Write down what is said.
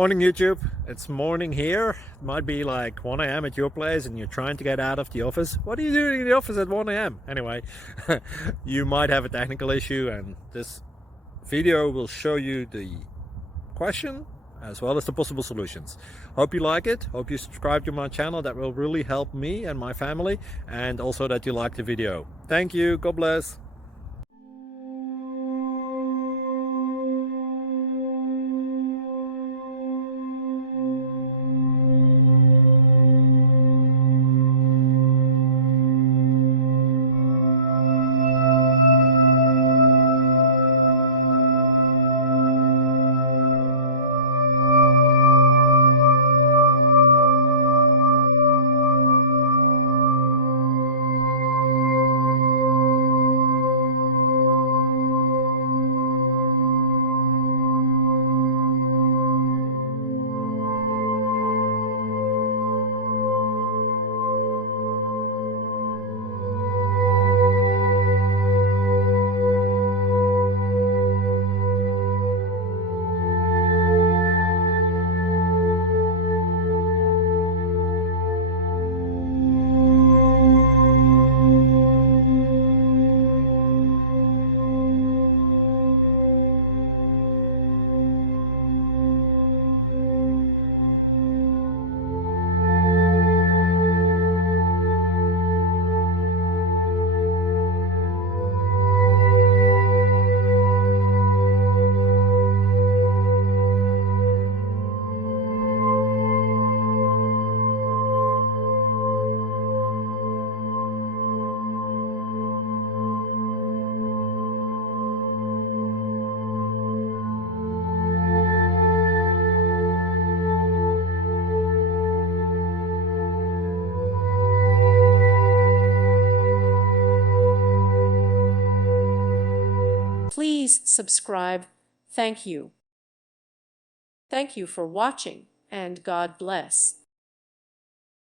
Morning YouTube, it's morning here. It might be like 1 a.m. at your place and you're trying to get out of the office. What are you doing in the office at 1 a.m.? Anyway, you might have a technical issue and this video will show you the question as well as the possible solutions. Hope you like it, hope you subscribe to my channel. That will really help me and my family, and also that you like the video. Thank you, God bless. Please subscribe. Thank you. Thank you for watching, and God bless.